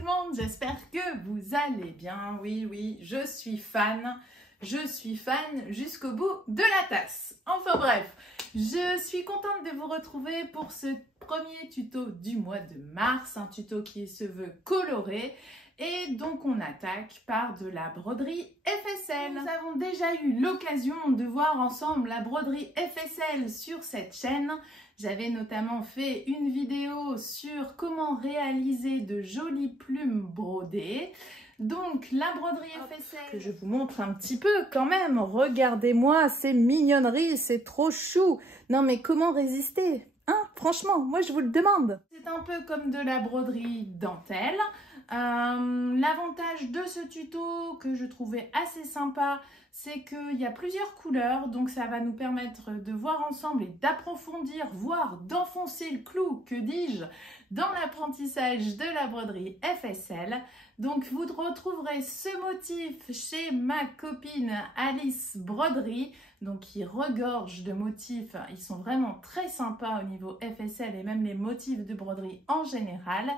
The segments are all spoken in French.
tout le monde, j'espère que vous allez bien. Oui, je suis fan jusqu'au bout de la tasse. Enfin bref, je suis contente de vous retrouver pour ce premier tuto du mois de mars, un tuto qui se veut coloré. Et donc on attaque par de la broderie FSL. Nous avons déjà eu l'occasion de voir ensemble la broderie FSL sur cette chaîne. J'avais notamment fait une vidéo sur comment réaliser de jolies plumes brodées. Donc la broderie FSL, que je vous montre un petit peu quand même. Regardez-moi ces mignonneries, c'est trop chou. Non mais comment résister? Hein? Franchement, moi je vous le demande. C'est un peu comme de la broderie dentelle. L'avantage de ce tuto que je trouvais assez sympa, c'est qu'il y a plusieurs couleurs, donc ça va nous permettre de voir ensemble et d'approfondir, voire d'enfoncer le clou, que dis-je, dans l'apprentissage de la broderie FSL. Donc vous retrouverez ce motif chez ma copine Alice Broderie, donc qui regorge de motifs. Ils sont vraiment très sympas au niveau FSL et même les motifs de broderie en général.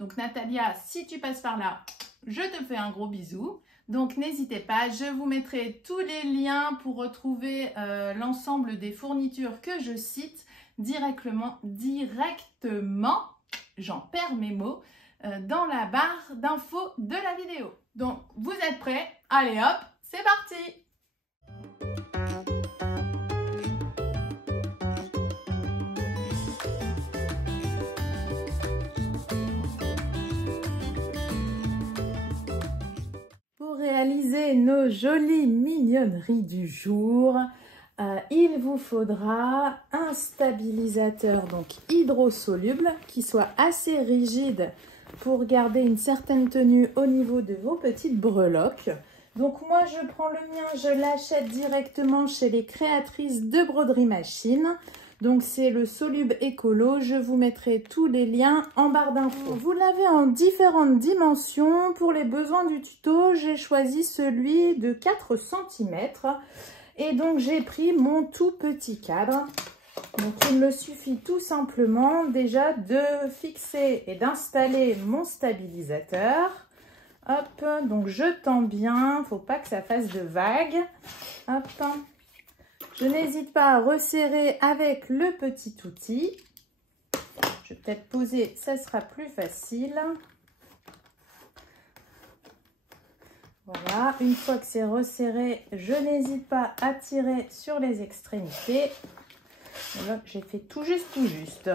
Donc Natalia, si tu passes par là, je te fais un gros bisou. Donc n'hésitez pas, je vous mettrai tous les liens pour retrouver l'ensemble des fournitures que je cite directement, j'en perds mes mots, dans la barre d'infos de la vidéo. Donc vous êtes prêts? Allez hop, c'est parti! Réaliser nos jolies mignonneries du jour, il vous faudra un stabilisateur donc hydrosoluble qui soit assez rigide pour garder une certaine tenue au niveau de vos petites breloques. Donc moi je prends le mien, je l'achète directement chez les créatrices de broderie machine. Donc c'est le Solube Écolo, je vous mettrai tous les liens en barre d'infos. Vous l'avez en différentes dimensions. Pour les besoins du tuto, j'ai choisi celui de 4 cm. Et donc j'ai pris mon tout petit cadre. Donc il me suffit tout simplement déjà de fixer et d'installer mon stabilisateur. Hop, donc je tends bien, faut pas que ça fasse de vagues. Hop. Je n'hésite pas à resserrer avec le petit outil. Je vais peut-être poser, ça sera plus facile. Voilà, une fois que c'est resserré, je n'hésite pas à tirer sur les extrémités. J'ai fait tout juste.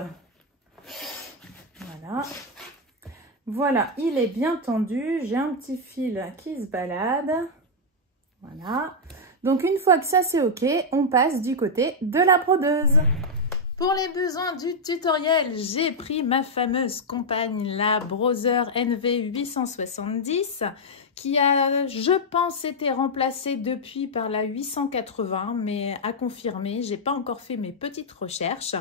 Voilà. Voilà, il est bien tendu. J'ai un petit fil qui se balade. Voilà. Donc une fois que ça c'est ok, on passe du côté de la brodeuse. Pour les besoins du tutoriel, j'ai pris ma fameuse compagne, la Brother NV870, qui a, je pense, été remplacée depuis par la 880, mais à confirmer, j'ai pas encore fait mes petites recherches.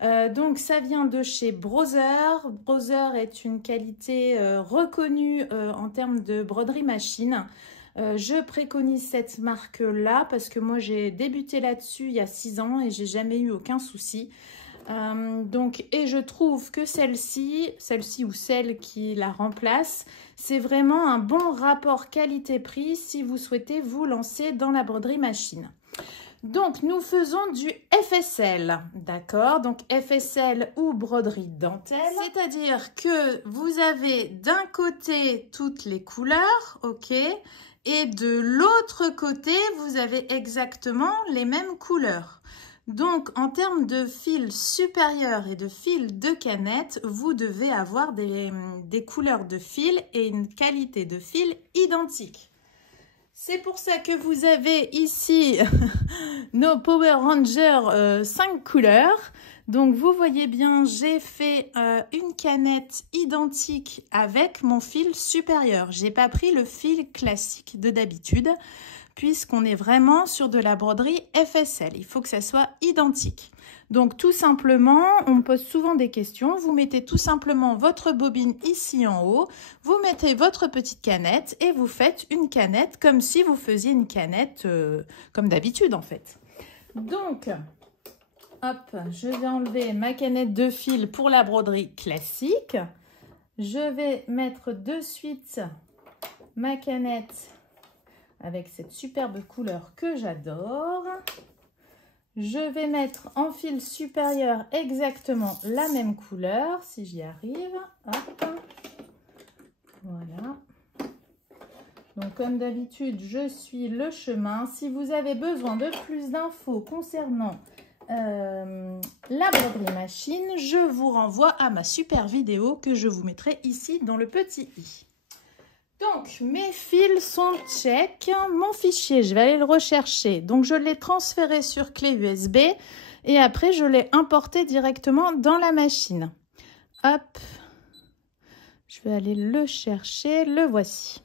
Donc ça vient de chez Brother. Brother est une qualité reconnue en termes de broderie machine. Je préconise cette marque-là parce que moi j'ai débuté là-dessus il y a 6 ans et j'ai jamais eu aucun souci. Et je trouve que celle-ci ou celle qui la remplace, c'est vraiment un bon rapport qualité-prix si vous souhaitez vous lancer dans la broderie machine. Donc nous faisons du FSL, d'accord? Donc FSL ou broderie dentelle, c'est-à-dire que vous avez d'un côté toutes les couleurs, ok? Et de l'autre côté, vous avez exactement les mêmes couleurs. Donc, en termes de fil supérieur et de fil de canette, vous devez avoir des couleurs de fil et une qualité de fil identique. C'est pour ça que vous avez ici nos Power Rangers 5 couleurs. Donc, vous voyez bien, j'ai fait une canette identique avec mon fil supérieur. J'ai pas pris le fil classique de d'habitude, puisqu'on est vraiment sur de la broderie FSL. Il faut que ça soit identique. Donc, tout simplement, on me pose souvent des questions. Vous mettez tout simplement votre bobine ici en haut. Vous mettez votre petite canette et vous faites une canette comme si vous faisiez une canette comme d'habitude, en fait. Donc, hop, je vais enlever ma canette de fil pour la broderie classique. Je vais mettre de suite ma canette avec cette superbe couleur que j'adore. Je vais mettre en fil supérieur exactement la même couleur, si j'y arrive. Hop. Voilà. Donc, comme d'habitude, je suis le chemin. Si vous avez besoin de plus d'infos concernant la broderie machine, je vous renvoie à ma super vidéo que je vous mettrai ici dans le petit i. Donc, mes fils sont check. Mon fichier, je vais aller le rechercher. Donc, je l'ai transféré sur clé USB et après, je l'ai importé directement dans la machine. Hop, je vais aller le chercher. Le voici.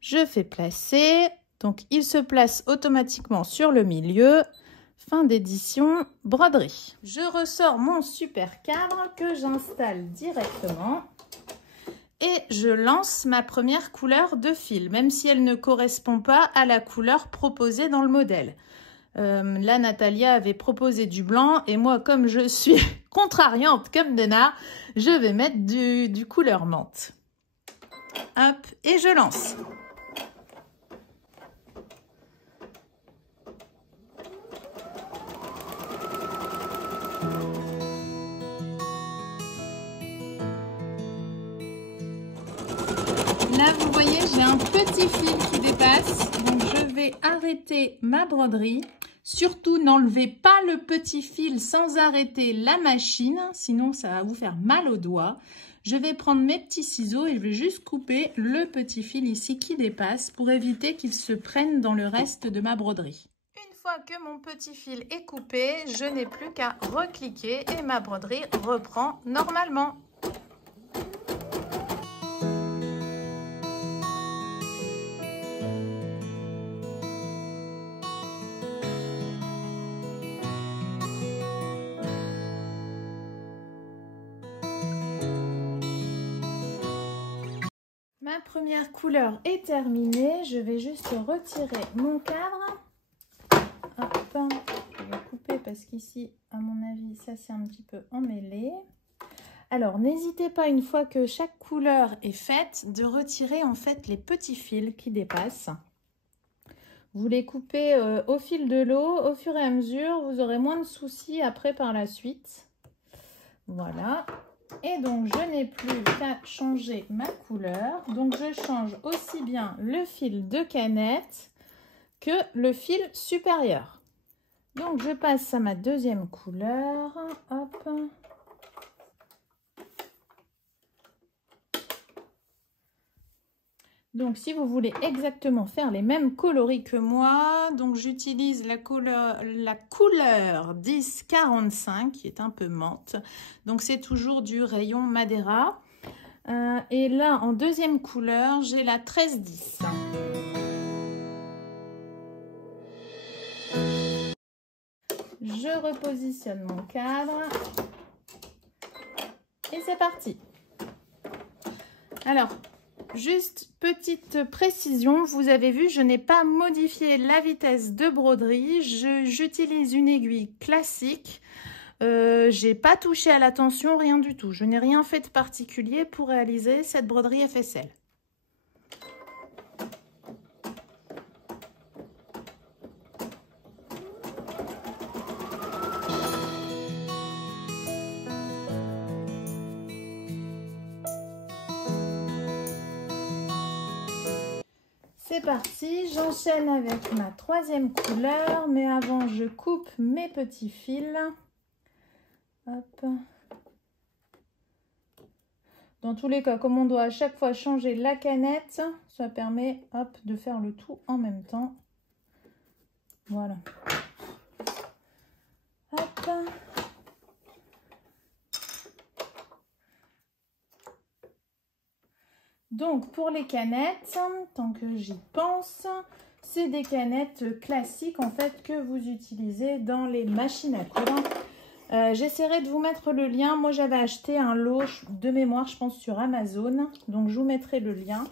Je fais placer. Donc, il se place automatiquement sur le milieu. Fin d'édition broderie. Je ressors mon super cadre que j'installe directement. Et je lance ma première couleur de fil, même si elle ne correspond pas à la couleur proposée dans le modèle. Là, Natalia avait proposé du blanc et moi, comme je suis contrariante comme Dena, je vais mettre du couleur menthe. Hop, et je lance. Là, vous voyez, j'ai un petit fil qui dépasse. Donc, je vais arrêter ma broderie. Surtout, n'enlevez pas le petit fil sans arrêter la machine. Sinon, ça va vous faire mal aux doigts. Je vais prendre mes petits ciseaux et je vais juste couper le petit fil ici qui dépasse pour éviter qu'il se prenne dans le reste de ma broderie. Une fois que mon petit fil est coupé, je n'ai plus qu'à recliquer et ma broderie reprend normalement. Ma première couleur est terminée. Je vais juste retirer mon cadre. Hop, je vais couper parce qu'ici, à mon avis, ça c'est un petit peu emmêlé. Alors, n'hésitez pas, une fois que chaque couleur est faite, de retirer en fait les petits fils qui dépassent. Vous les coupez au fil de l'eau, au fur et à mesure. Vous aurez moins de soucis après par la suite. Voilà. Et donc, je n'ai plus qu'à changer ma couleur. Donc, je change aussi bien le fil de canette que le fil supérieur. Donc, je passe à ma deuxième couleur. Hop. Donc, si vous voulez exactement faire les mêmes coloris que moi, donc j'utilise la couleur 1045 qui est un peu menthe. Donc, c'est toujours du rayon Madeira. Et là, en deuxième couleur, j'ai la 1310. Je repositionne mon cadre. Et c'est parti. Alors, juste petite précision, vous avez vu, je n'ai pas modifié la vitesse de broderie. J'utilise une aiguille classique. J'ai pas touché à la tension, rien du tout. Je n'ai rien fait de particulier pour réaliser cette broderie FSL. C'est parti, j'enchaîne avec ma troisième couleur, mais avant je coupe mes petits fils. Hop. Dans tous les cas, comme on doit à chaque fois changer la canette, ça permet hop, de faire le tout en même temps. Voilà. Hop. Donc, pour les canettes, tant que j'y pense, c'est des canettes classiques en fait que vous utilisez dans les machines à coudre. J'essaierai de vous mettre le lien. Moi, j'avais acheté un lot de mémoire, je pense, sur Amazon. Donc, je vous mettrai le lien.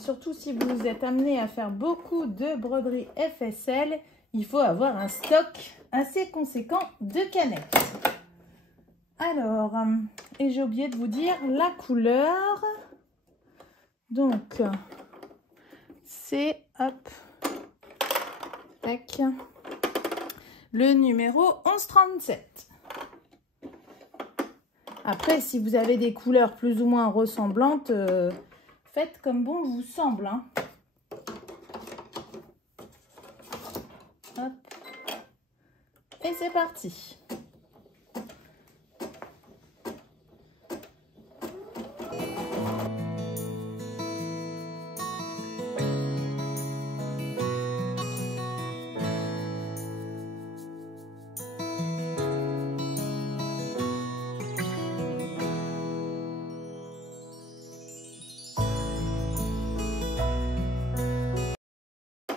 Surtout si vous êtes amené à faire beaucoup de broderie FSL, il faut avoir un stock assez conséquent de canettes. Alors, et j'ai oublié de vous dire la couleur. Donc, c'est, hop, tac, le numéro 1137. Après, si vous avez des couleurs plus ou moins ressemblantes, faites comme bon vous semble. Hein. Hop. Et c'est parti.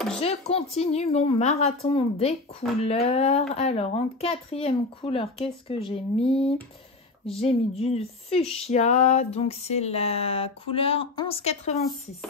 Je continue mon marathon des couleurs. Alors, en quatrième couleur, qu'est-ce que j'ai mis? J'ai mis du fuchsia. Donc, c'est la couleur 1186.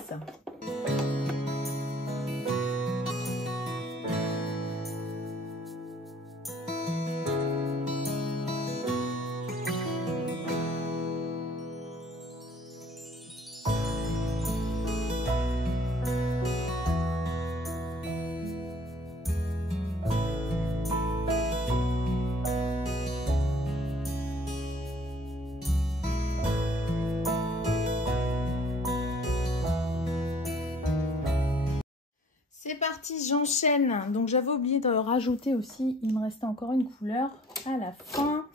C'est parti, j'enchaîne. Donc j'avais oublié de rajouter aussi, il me restait encore une couleur à la fin.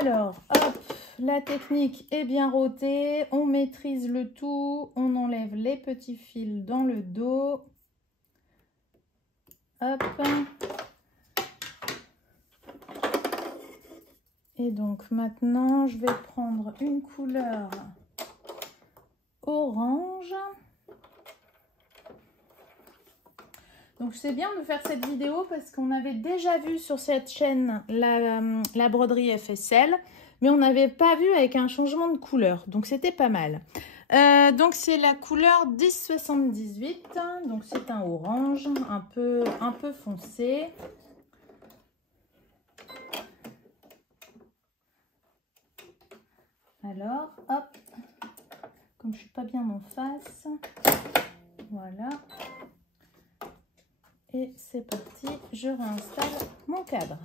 Alors, hop, la technique est bien rôtée. On maîtrise le tout. On enlève les petits fils dans le dos. Hop. Et donc maintenant, je vais prendre une couleur orange. Donc c'est bien de faire cette vidéo parce qu'on avait déjà vu sur cette chaîne la broderie FSL, mais on n'avait pas vu avec un changement de couleur, donc c'était pas mal. Donc c'est la couleur 1078, donc c'est un orange un peu foncé. Alors, hop, comme je suis pas bien en face, voilà. Et c'est parti, je réinstalle mon cadre.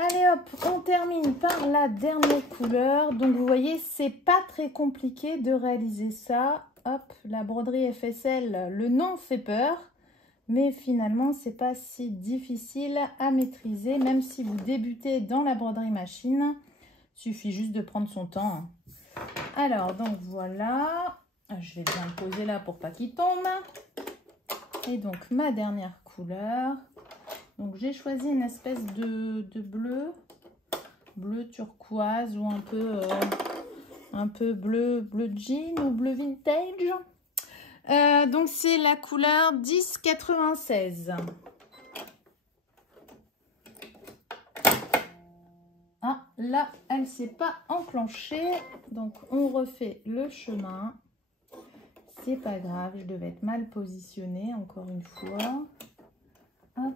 Allez hop, on termine par la dernière couleur. Donc vous voyez, c'est pas très compliqué de réaliser ça. Hop, la broderie FSL, le nom fait peur, mais finalement c'est pas si difficile à maîtriser, même si vous débutez dans la broderie machine. Il suffit juste de prendre son temps. Alors donc voilà, je vais bien le poser là pour pas qu'il tombe. Et donc ma dernière couleur. Donc j'ai choisi une espèce de bleu turquoise ou un peu bleu jean ou bleu vintage. Donc c'est la couleur 1096. Ah là elle s'est pas enclenchée, donc on refait le chemin. C'est pas grave, je devais être mal positionnée encore une fois. Hop.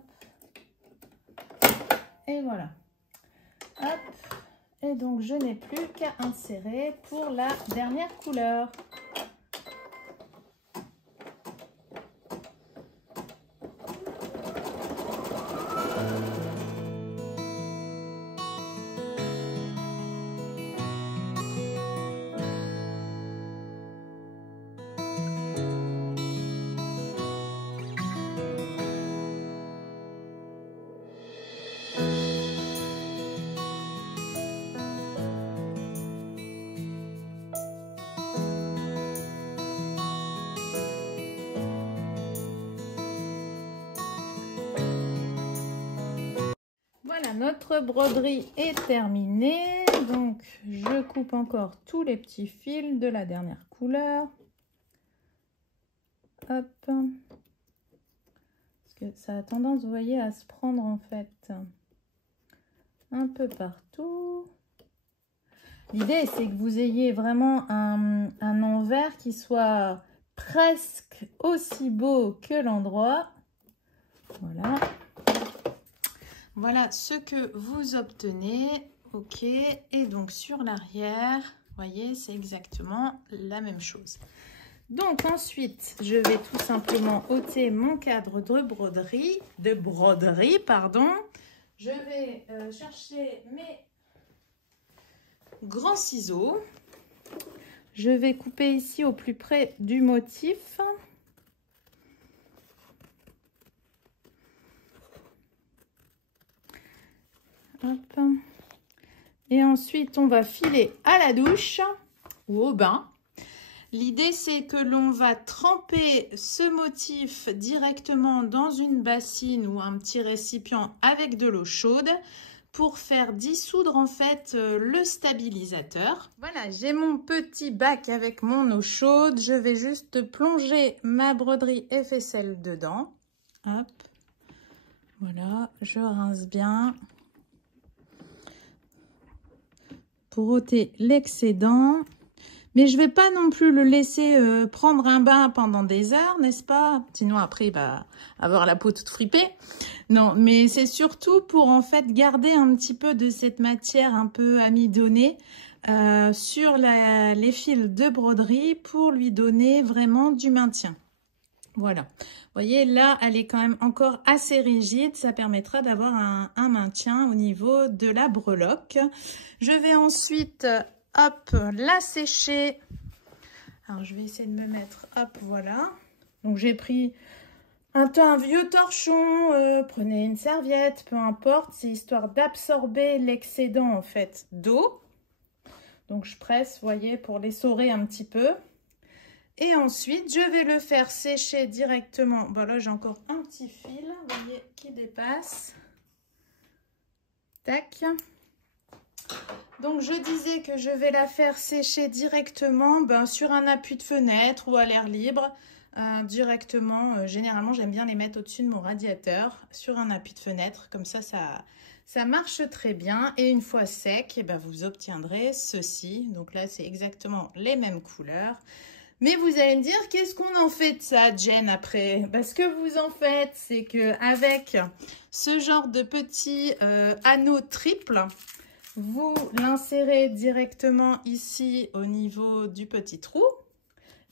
Et voilà. Hop. Et donc, je n'ai plus qu'à insérer pour la dernière couleur. Voilà, notre broderie est terminée. Donc, je coupe encore tous les petits fils de la dernière couleur. Hop. Parce que ça a tendance, vous voyez, à se prendre en fait un peu partout. L'idée, c'est que vous ayez vraiment un envers qui soit presque aussi beau que l'endroit. Voilà. Voilà ce que vous obtenez. Ok. Et donc, sur l'arrière, vous voyez, c'est exactement la même chose. Donc, ensuite, je vais tout simplement ôter mon cadre de broderie. Je vais chercher mes grands ciseaux. Je vais couper ici au plus près du motif. Hop. Et ensuite, on va filer à la douche ou au bain. L'idée, c'est que l'on va tremper ce motif directement dans une bassine ou un petit récipient avec de l'eau chaude pour faire dissoudre en fait le stabilisateur. Voilà, j'ai mon petit bac avec mon eau chaude. Je vais juste plonger ma broderie FSL dedans. Hop. Voilà, je rince bien pour ôter l'excédent. Mais je ne vais pas non plus le laisser prendre un bain pendant des heures, n'est-ce pas? Sinon, après, il va avoir la peau toute fripée. Non, mais c'est surtout pour, en fait, garder un petit peu de cette matière un peu amidonnée sur les fils de broderie pour lui donner vraiment du maintien. Voilà. Vous voyez, là, elle est quand même encore assez rigide. Ça permettra d'avoir un maintien au niveau de la breloque. Je vais ensuite... hop, la sécher. Alors, je vais essayer de me mettre, hop, voilà. Donc, j'ai pris un vieux torchon. Prenez une serviette, peu importe. C'est histoire d'absorber l'excédent, en fait, d'eau. Donc, je presse, vous voyez, pour l'essorer un petit peu. Et ensuite, je vais le faire sécher directement. Bon, là, j'ai encore un petit fil, vous voyez, qui dépasse. Tac. Donc, je disais que je vais la faire sécher directement sur un appui de fenêtre ou à l'air libre. Directement, généralement, j'aime bien les mettre au-dessus de mon radiateur sur un appui de fenêtre. Comme ça marche très bien. Et une fois sec, eh ben, vous obtiendrez ceci. Donc là, c'est exactement les mêmes couleurs. Mais vous allez me dire, qu'est-ce qu'on en fait de ça, Jen, après? Ce que vous en faites, c'est qu'avec ce genre de petit anneau triple, vous l'insérez directement ici au niveau du petit trou.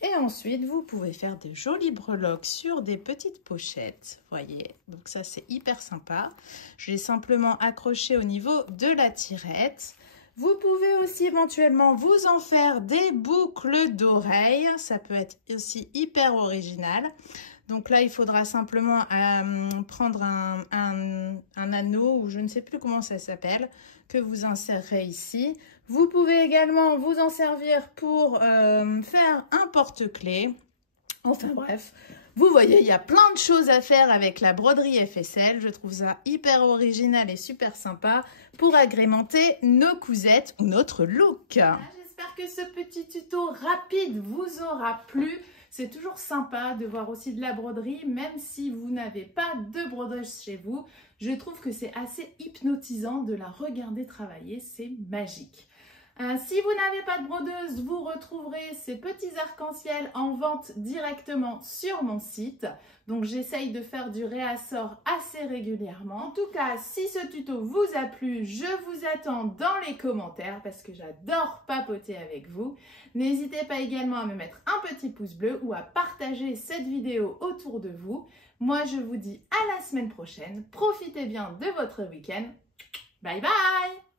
Et ensuite, vous pouvez faire de jolies breloques sur des petites pochettes. Voyez, donc ça, c'est hyper sympa. Je l'ai simplement accroché au niveau de la tirette. Vous pouvez aussi éventuellement vous en faire des boucles d'oreilles. Ça peut être aussi hyper original. Donc là, il faudra simplement prendre un anneau, ou je ne sais plus comment ça s'appelle, que vous insérerez ici. Vous pouvez également vous en servir pour faire un porte-clés. Enfin bref, vous voyez, il y a plein de choses à faire avec la broderie FSL. Je trouve ça hyper original et super sympa pour agrémenter nos cousettes ou notre look. J'espère que ce petit tuto rapide vous aura plu. C'est toujours sympa de voir aussi de la broderie, même si vous n'avez pas de brodeuse chez vous. Je trouve que c'est assez hypnotisant de la regarder travailler, c'est magique. Si vous n'avez pas de brodeuse, vous retrouverez ces petits arcs-en-ciel en vente directement sur mon site. Donc j'essaye de faire du réassort assez régulièrement. En tout cas, si ce tuto vous a plu, je vous attends dans les commentaires parce que j'adore papoter avec vous. N'hésitez pas également à me mettre un petit pouce bleu ou à partager cette vidéo autour de vous. Moi, je vous dis à la semaine prochaine. Profitez bien de votre week-end. Bye bye!